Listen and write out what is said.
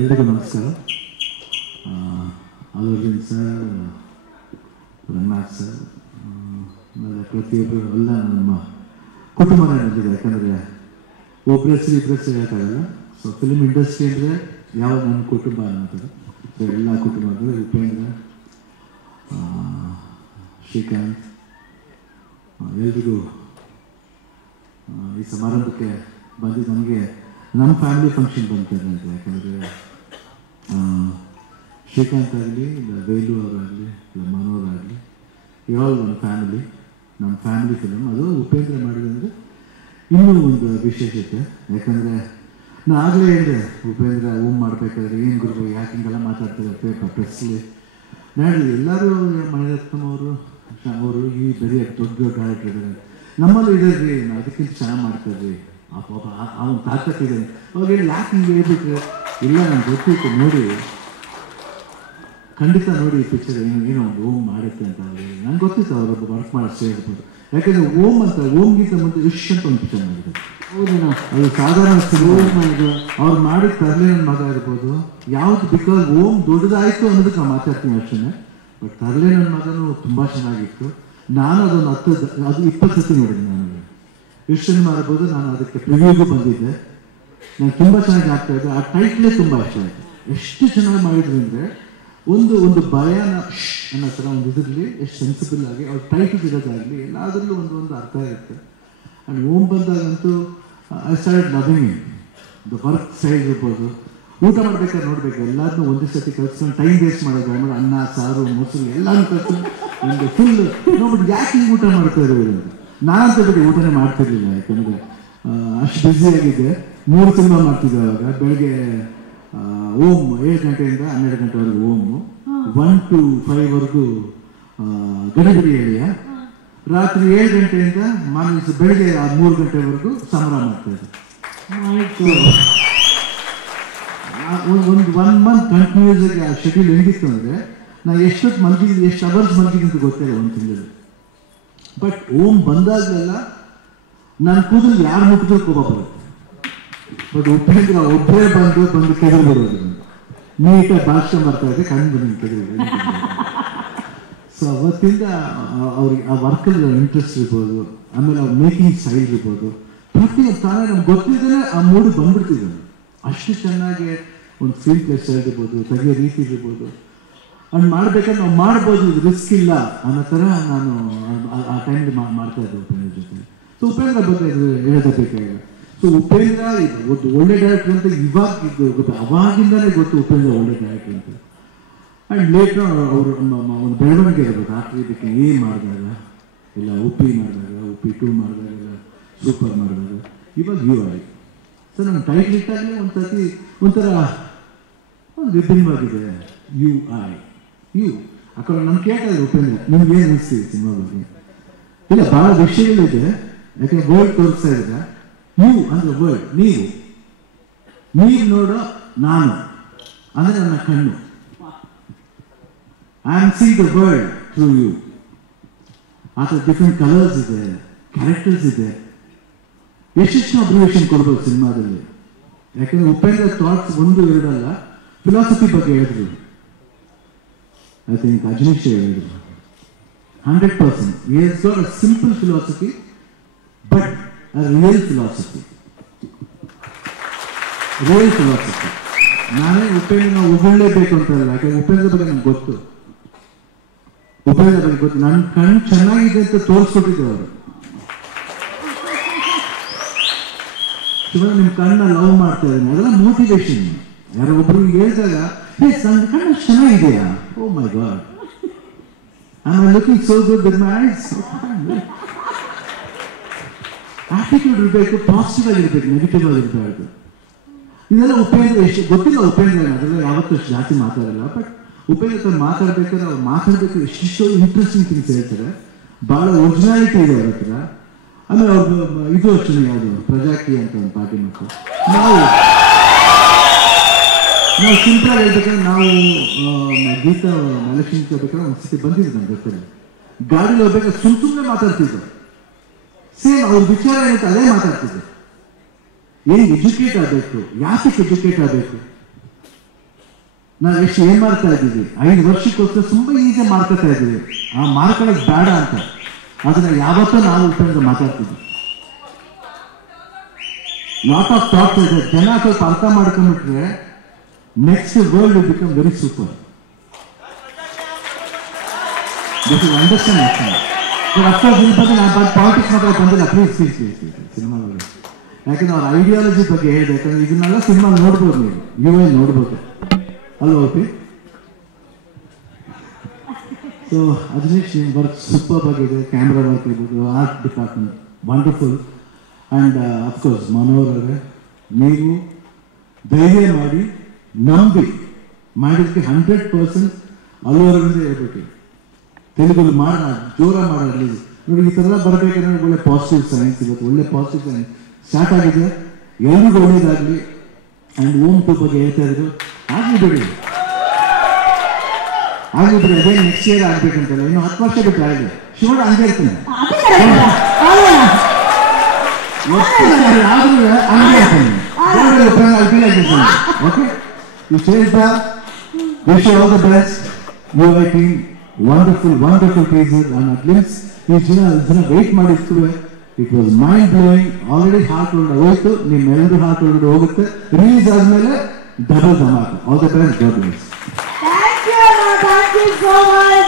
ಎಲ್ಲರಿಗೂ ನಮಸ್ಕಾರ. ಅಲ್ಲೂರಿನ್ sir, Ranganath sir, ಆಮೇಲೆ ಪ್ರತಿಯೊಬ್ಬರು ಎಲ್ಲ ನಮ್ಮ ಕುಟುಂಬನೇ ಬಂದಿದೆ. ಯಾಕಂದರೆ ಒಬ್ಬರ ಹೆಸರು ಇಬ್ಬರ ಹೆಸರು ಹೇಳ್ತಾರಲ್ಲ. ಸೊ ಫಿಲ್ಮ್ ಇಂಡಸ್ಟ್ರಿ ಅಂದರೆ ಯಾವ ನನ್ನ ಕುಟುಂಬ ಅನ್ನೋದು. ಸೊ ಎಲ್ಲ ಕುಟುಂಬಗಳು ಉಪೇಂದ್ರ, ಶ್ರೀಕಾಂತ್, ಎಲ್ರಿಗೂ ಈ ಸಮಾರಂಭಕ್ಕೆ ಬಂದಿದ್ದು ನನಗೆ ನಮ್ಮ ಫ್ಯಾಮಿಲಿ ಫಂಕ್ಷನ್ ಬಂತಾರೆ ಅಂತ. ಯಾಕಂದರೆ ಶ್ರೀಕಾಂತ್ ಆಗಲಿ, ಇಲ್ಲ ವೇಲು ಅವರಾಗಲಿ, ಇಲ್ಲ ಮನೋಹರ್ ಆಗಲಿ, ಇವಾಗ ನಮ್ಮ ಫ್ಯಾಮಿಲಿ ಫಿಲಮ್. ಅದು ಉಪೇಂದ್ರ ಮಾಡಿದಂದರೆ ಇನ್ನೂ ಒಂದು ವಿಶೇಷತೆ. ಯಾಕಂದರೆ ನಾನು ಆಗಲೇ ಹೇಳಿದೆ, ಉಪೇಂದ್ರ ಓಮ್ ಮಾಡಬೇಕಾದ್ರೆ ಏನು ಗುರು ಯಾಕೆ ಹಿಂಗೆಲ್ಲ ಮಾತಾಡ್ತಿದ್ದಾರೆ ಪ್ರೆಸ್ಲಿ. ನಾನು ಎಲ್ಲರೂ ಮಣಿರತ್ನಂ ಅವರು ಈ ಬರೀ ದೊಡ್ಡ ಡೈರೆಕ್ಟರ್ ಇದ್ದಾರೆ, ನಮ್ಮಲ್ಲೂ ಇದೆ ರೀ, ಅದಕ್ಕಿಂತ ಚೆನ್ನಾಗಿ ಮಾಡ್ತಾರ್ರಿ, ಅವನು ತಾಕತ್ತಿದ್ದಾನೆ. ಅವಾಗ ಹೇಳಿ ಯಾಕೆ ಹಿಂಗೆ ಹೇಳ್ಬಿಟ್ರೆ, ಇಲ್ಲ ನನಗೆ ಗೊತ್ತಿತ್ತು, ನೋಡಿ ಖಂಡಿತ ನೋಡಿ ಈ ಪಿಕ್ಚರ್ ಏನೋ ಒಂದು ಓಮ್ ಮಾಡುತ್ತೆ ಅಂತ ಹೇಳಿ ನಂಗೆ ಗೊತ್ತಿತ್ತು. ಅವರೊಬ್ಬ ವರ್ಕ್ ಮಾಡಿ ಹೇಳ್ಬೋದು. ಯಾಕಂದರೆ ಓಮ್ ಅಂತ ಓಮ್ಗಿಂತ ಮುಂದೆ ಯಶ್ ಅಂತ ಒಂದು ಪಿಕ್ಚರ್ ಮಾಡಿದ್ರು. ಹೌದೇನೋ, ಅದು ಸಾಧಾರಣ ಓಮ್ ಇದು ಅವ್ರು ಮಾಡಿದ ತರಲೆ ನನ್ನ ಮಗ ಇರ್ಬೋದು ಯಾವುದು. ಬಿಕಾಸ್ ಓಮ್ ದೊಡ್ಡದಾಯಿತು ಅನ್ನೋದಕ್ಕೆ ನಾವು ಮಾತಾಡ್ತೀನಿ ಅಷ್ಟೇ. ಬಟ್ ತರಲೆ ನನ್ನ ಮಗನೂ ತುಂಬ ಚೆನ್ನಾಗಿತ್ತು. ನಾನು ಅದನ್ನು 20 ಸತಿ ನೋಡಿದೆ. ನಾನು ಎಷ್ಟು ಮಾಡ್ಬೋದು. ನಾನು ಅದಕ್ಕೆ ಪ್ರಿವ್ಯೂಗೂ ಬಂದಿದ್ದೆ. ನಾನು ತುಂಬ ಚೆನ್ನಾಗಿ ಆಗ್ತಾ ಇದ್ದೆ. ಆ ಟೈಟ್ಲೇ ತುಂಬ ಇಷ್ಟ ಆಯಿತು. ಎಷ್ಟು ಚೆನ್ನಾಗಿ ಮಾಡಿದ್ರು ಅಂದರೆ ಒಂದು ಭಯನ ಅನ್ನೋ ಥರ ಒಂದು ಇದರಲ್ಲಿ ಎಷ್ಟು ಸೆನ್ಸಿಬಲ್ ಆಗಿ ಅವ್ರ ಟೈಟಲ್ ಇರೋದಾಗಲಿ ಎಲ್ಲದರಲ್ಲೂ ಒಂದು ಅರ್ಥ ಇರುತ್ತೆ. ಆ್ಯಂಡ್ ಓಮ್ ಬಂದಾಗಂತೂ I start loving it. The work side ಇರ್ಬೋದು, ಊಟ ಮಾಡ್ಬೇಕಾದ್ರೆ ನೋಡ್ಬೇಕು ಎಲ್ಲದನ್ನೂ ಒಂದೇ ಸತಿ ಕಲ್ಸ್ಕೊಂಡು ಟೈಮ್ ವೇಸ್ಟ್ ಮಾಡೋದು. ಆಮೇಲೆ ಅನ್ನ ಸಾರು ಮೊಸರು ಎಲ್ಲನೂ ಕಲ್ಸ್ಕೊಂಡು ಒಂದು ಫುಲ್ ನೋಡ್ಬಿಟ್ಟು ಯಾಕೆ ಹಿಂಗೆ ಊಟ ಮಾಡ್ತಾ ಇರೋದು. ನಾನಂತ ಬಿಟ್ಟು ಊಟನೇ ಮಾಡ್ತಿರ್ಲಿಲ್ಲ. ಯಾಕಂದರೆ ಅಷ್ಟು ಬ್ಯುಸಿಯಾಗಿದ್ದೆ. 3 ಸಿನಿಮಾ ಮಾಡ್ತಿದ್ದೆ ಅವಾಗ. ಬೆಳಗ್ಗೆ ಓಮ್ 7 ಗಂಟೆಯಿಂದ 12 ಗಂಟೆವರೆಗೂ ಓಮು, 1 to 5ವರೆಗೂ ಗಡಿಬಿಡಿ ಹೇಳಿಯ, ರಾತ್ರಿ 7 ಗಂಟೆಯಿಂದ ಬೆಳಗ್ಗೆ 3 ಗಂಟೆವರೆಗೂ ಸಂಭ್ರಮ ಮಾಡ್ತಾಯಿದ್ದೆ. ಒಂದು 1 ಮಂತ್ ಕಂಟಿನ್ಯೂಸ್ ಆಗಿ ಆ ಶೆಡ್ಯೂಲ್ ಹೆಂಗಿತ್ತು ಅಂದರೆ ನಾನು ಎಷ್ಟೊತ್ತು ಮಲಗಿದ್ದು, ಎಷ್ಟು ಅವರ್ಸ್ ಮಲಗಿದ್ದು ಅಂತ ಗೊತ್ತಿಲ್ಲ ಒಂದು ತಿಂಗಳು. ಬಟ್ ಓಮ್ ಬಂದಾಗಲೆಲ್ಲ ನನ್ನ ಕೂದಲು ಯಾರು ಮುಟ್ಟಿದ್ರು ಕೋಪ ಬರುತ್ತೆ. ಬಟ್ ಉಪೇಂದ್ರ ಒಬ್ಬರೇ ಬಂದು ಕೆದರು ಬರೋದು. ನೀಟಾಗಿ ಭಾಷೆ ಬರ್ತಾ ಇದೆ, ಕಣ್ಣು ಬಂದು ಕೆದರಿ. ಸೊ ಅವತ್ತಿಂದ ಅವ್ರಿಗೆ ಆ ವರ್ಕಲ್ಲಿ ಇಂಟ್ರೆಸ್ಟ್ ಇರ್ಬೋದು, ಆಮೇಲೆ ಅವ್ರ ಮೇಕಿಂಗ್ ಸ್ಟೈಲ್ ಇರ್ಬೋದು, ಪ್ರತಿಯೊಂದು ತಾನೇ ನಮ್ಗೆ ಗೊತ್ತಿದ್ದರೆ ಆ ಮೂಡು ಬಂದ್ಬಿಡ್ತಿದ್ದಾನೆ. ಅಷ್ಟು ಚೆನ್ನಾಗಿ ಒಂದು ಫೀಲ್ ಪ್ಲೇಸ್ ಇರ್ಬೋದು, ತೆಗೆಯೋ ರೀತಿ ಇರ್ಬೋದು. ಅವ್ನು ಮಾಡ್ಬೇಕಾದ್ರೆ ನಾವು ಮಾಡ್ಬೋದು, ಇದು ರಿಸ್ಕ್ ಇಲ್ಲ ಅನ್ನೋ ಥರ ನಾನು ಆ ಟೈಮ್ಗೆ ಮಾಡ್ತಾ ಇದ್ದೆ ಉಪೇಂದ್ರ ಜೊತೆ. ಸೊ ಉಪೇಂದ್ರ ಬಗ್ಗೆ ಹೇಳಬೇಕಾಗಿಲ್ಲ. ಸೊ ಉಪೇಂದ್ರ ಒಂದು ಒಳ್ಳೆ ಡೈರೆಕ್ಟರ್ ಅಂತ ಇವಾಗ ಗೊತ್ತು, ಅವಾಗಿಂದಲೇ ಗೊತ್ತು ಉಪೇಂದ್ರ ಒಳ್ಳೆ ಡೈರೆಕ್ಟರ್ ಅಂತ. ಆ್ಯಂಡ್ ಲೇಟರ್ ಅವರು ಒಂದು ಬೆಳವಣಿಗೆ ಇರಬೇಕು. ಆಫ್ಟರ್ ಇದಕ್ಕೆ ಏನು ಮಾಡಿದಾಗ, ಇಲ್ಲ ಉಪ್ಪಿ ಮಾಡಿದಾಗ, ಉಪ್ಪಿ 2 ಮಾಡಿದಾಗೆಲ್ಲ ಸೂಪರ್ ಮಾಡಿದಾಗ, ಇವಾಗ UI. ಸೊ ನಮ್ಮ ಟೈಟ್ಲ್ ಇಟ್ಟಾಗಲೇ ಒಂಥರ ಒಂದು ವಿಭಿನ್ನವಾಗಿದೆ. UI ಆ ಕಡೆ ನಾನು ಕೇಳ್ತಾ ಇದ್ದೆ ಉಪೇಂದ್ರ, ನಿಮ್ಗೆ ಏನು ಅನಿಸ್ತೀವಿ ಸಿನಿಮಾ ಬಗ್ಗೆ? ಇಲ್ಲ, ಭಾಳ ವಿಷಯಗಳಿದೆ. ಯಾಕಂದ್ರೆ ವರ್ಲ್ಡ್ ತೋರಿಸ್ತಾ ಇದ್ರೆ ಯು ಅಂದ್ರೆ ವರ್ಲ್ಡ್, ನೀವು ನೋಡೋ ನಾನು ಅಂದರೆ ನನ್ನ ಕಣ್ಣು. I am see the world through you. ಆ ಥರ ಡಿಫ್ರೆಂಟ್ ಕಲರ್ಸ್ ಇದೆ, ಕ್ಯಾರೆಕ್ಟರ್ಸ್ ಇದೆ. ಎಷ್ಟೆಷ್ಟು ಅಬ್ಸರ್ವೇಷನ್ ಕೊಡ್ಬೋದು ಸಿನಿಮಾದಲ್ಲಿ. ಯಾಕಂದರೆ ಉಪೇಂದ್ರ ಥಾಟ್ಸ್ 1-2 ಅಲ್ಲ, ಫಿಲಾಸಫಿ ಬಗ್ಗೆ ಹೇಳಿದ್ರು. I think Ajnish ಹೇಳಿದ್ರು 100%. He has got a simple philosophy, but a real philosophy. ನಾನೇ ಉಪೇಂದ್ರ ಉಗುಳಲೇಬೇಕು ಅಂತ ಇಲ್ಲ. ಯಾಕಂದ್ರೆ ಉಪೇಂದ್ರ ಬಗ್ಗೆ ನಂಗೆ ಗೊತ್ತು. ನನ್ನ ಕಣ್ಣು ಚೆನ್ನಾಗಿದೆ ಅಂತ ತೋರಿಸ್ಕೊಟ್ಟಿದ್ದೆ ಅವರು. ನಿಮ್ಮ ಕಣ್ಣನ್ನ ಲವ್ ಮಾಡ್ತಾ ಇದ್ದೀನಿ, ಅದೆಲ್ಲ ಮೋಟಿವೇಶನ್. ಯಾರೋ ಒಬ್ರು ಹೇಳಿದಾಗ ನನ್ನ ಕಣ್ಣು ಚೆನ್ನಾಗಿದೆಯಾ, oh my god, am I looking so good with my eyes? Attitude ಇರಬೇಕು, ಪಾಸಿಟಿವ್ ಆಗಿರ್ಬೇಕು, ನೆಗೆಟಿವ್ ಆಗಿರ್ಬಾರ್ದು. ಇದೆಲ್ಲ ಉಪೇಂದ್ರ ಎಷ್ಟು ಗೊತ್ತಿಲ್ಲ. ಉಪೇಂದ್ರ ಅದೆಲ್ಲ ಯಾವತ್ತೂ ಅಷ್ಟು ಜಾಸ್ತಿ ಮಾತಾಡಲ್ಲ. ಬಟ್ ಉಪೇಂದ್ರ ಮಾತಾಡ್ಬೇಕಾದ್ರೆ ಅವ್ರು ಮಾತಾಡ್ಬೇಕಾದ್ರೆ ಎಷ್ಟೆಷ್ಟೋ ಇಂಟ್ರೆಸ್ಟಿಂಗ್ ಥಿಂಗ್ಸ್ ಹೇಳ್ತಾರೆ. ಭಾಳ ಒರಿಜಿನಾಲಿಟಿ ಇದೆ ಅವ್ರ ಹತ್ರ. ಆಮೇಲೆ ಅವ್ರು ಇದು ಅಷ್ಟೇ, ಯಾವುದು ಪ್ರಜಾಕಿ ಅಂತ ಒಂದು ಪಾರ್ಟಿ ಮಾಡ್ತಾರೆ. ನಾವು ಸಿಂಪಲ್ ಹೇಳ್ಬೇಕಂದ್ರೆ ನಾವು ಗೀತಾ ಎಲೆಕ್ಷನ್ ಕೇಳ್ಬೇಕಾದ್ರೆ ಒಂದು ಸತಿ ಬಂದಿದ್ದು ನಮ್ಗೆ ಗೊತ್ತಿಲ್ಲ. ಗಾಡಿಲಿ ಹೋಗ್ಬೇಕಾದ್ರೆ ಸುಮ್ಮನೆ ಮಾತಾಡ್ತಿದ್ರು. ಸೇಮ್ ಅವ್ರ ವಿಚಾರ ಏನಂತ ಅದೇ ಮಾತಾಡ್ತಿದ್ರು. ಏನು ಎಜುಕೇಟ್ ಆಗಬೇಕು, ಯಾಕೆ ಎಜುಕೇಟ್ ಆಗಬೇಕು, ನಾವು ಎಷ್ಟು ಏನು ಮಾಡ್ತಾ ಇದ್ದೀವಿ, 5 ವರ್ಷಕ್ಕೋಸ್ಕರ ತುಂಬ ಈಸಿ ಮಾಡ್ಕೊತಾ ಇದ್ದೀವಿ. ಆ ಮಾಡ್ಕೊಳ್ಳೋದು ಬೇಡ ಅಂತ ಅದನ್ನ ಯಾವತ್ತೂ ನಾವು ಉಪಯೋಗ ಮಾತಾಡ್ತಿದ್ವಿ. ಲಾಟ್ ಆಫ್ ಥಾಟ್ಸ್ ಇದೆ. ಜನ ಸ್ವಲ್ಪ ಅರ್ಥ ಮಾಡ್ಕೊಂಡ್ಬಿಟ್ರೆ next world will become very super. This is understand ಆಗ್ತದೆ. ಅಫ್ಕೋರ್ಸ್ ಇದ್ರ ಬಗ್ಗೆ ನಾನು ಪಾಲಿಟಿಕ್ಸ್ ಮಾತ್ರ ಬಂದಿಲ್ಲ. ಪ್ಲೀಸ್ ಸಿನಿಮಾಗಳು, ಯಾಕಂದ್ರೆ ಅವ್ರ ಐಡಿಯಾಲಜಿ ಬಗ್ಗೆ ಹೇಳಿದೆ. ಯಾಕಂದ್ರೆ ಇದನ್ನೆಲ್ಲ ಸಿನಿಮಾ ನೋಡ್ಬೋದು, ನೀವೇ ನೋಡ್ಬೋದು ಅಲ್ವಾ ಓಪಿ? ಸೊ ಅಜನೀಶ್ ವರ್ಕ್ ಸೂಪರ್ ಆಗಿದೆ. ಕ್ಯಾಮ್ರಾ ವರ್ಕ್ ಇರ್ಬೋದು, art department wonderful. And of course Manohar ಅವರೇ, ನೀವು ಧೈರ್ಯ ಮಾಡಿ ನಂಬಿ ಮಾಡಿದ್ದಕ್ಕೆ 100% ಅಲ್ಲವರಿಂದ ಹೇಳ್ಬೇಕು. ತೆಲುಗಲ್ಲಿ ಮಾಡೋಣ, ಜೋರ ಮಾಡೋಣ ನೋಡಿ. ಈ ಥರ ಬರಬೇಕಂದ್ರೆ ಒಳ್ಳೆ ಪಾಸಿಟಿವ್ ಸೈನ್ಸ್, ಇವತ್ತು ಒಳ್ಳೆ ಪಾಸಿಟಿವ್ ಸೈನ್ಸ್ ಸ್ಟಾರ್ಟ್ ಆಗಿದೆ. ಎಲ್ರಿಗೂ ಒಳ್ಳೇದಾಗಲಿ. ಆ್ಯಂಡ್ ಓಮ್ ಟು ಬಗ್ಗೆ ಹೇಳ್ತಾ ಇದ್ರು, ಆಗಲಿ ಬಿಡಿ ಅದೇ ನೆಕ್ಸ್ಟ್ ಇಯರ್ ಆಗ್ಬೇಕಂತಲ್ಲ, ಇನ್ನು 10 ವರ್ಷ ಬಿಟ್ಟು ಆಗಿದೆ. ಶಿವಣ್ಣ ಹಂಗೆ ಇರ್ತಾನೆ, okay. You said that. Wish you all the best. You are making wonderful pieces. And at least this jana wait ಮಾಡಿತ್ತು. It was mind blowing. Already heart ಒಳಗಡೆ ಹೋಯ್ತು, ನಿಮ್ಮೆಲ್ಲರೂ ಹಾರ್ಟ್ ಒಳಗಡೆ ಹೋಗುತ್ತೆ. ರಿಲೀಸ್ ಆದ್ಮೇಲೆ double dhamaka. All the best. God bless. Thank you so much.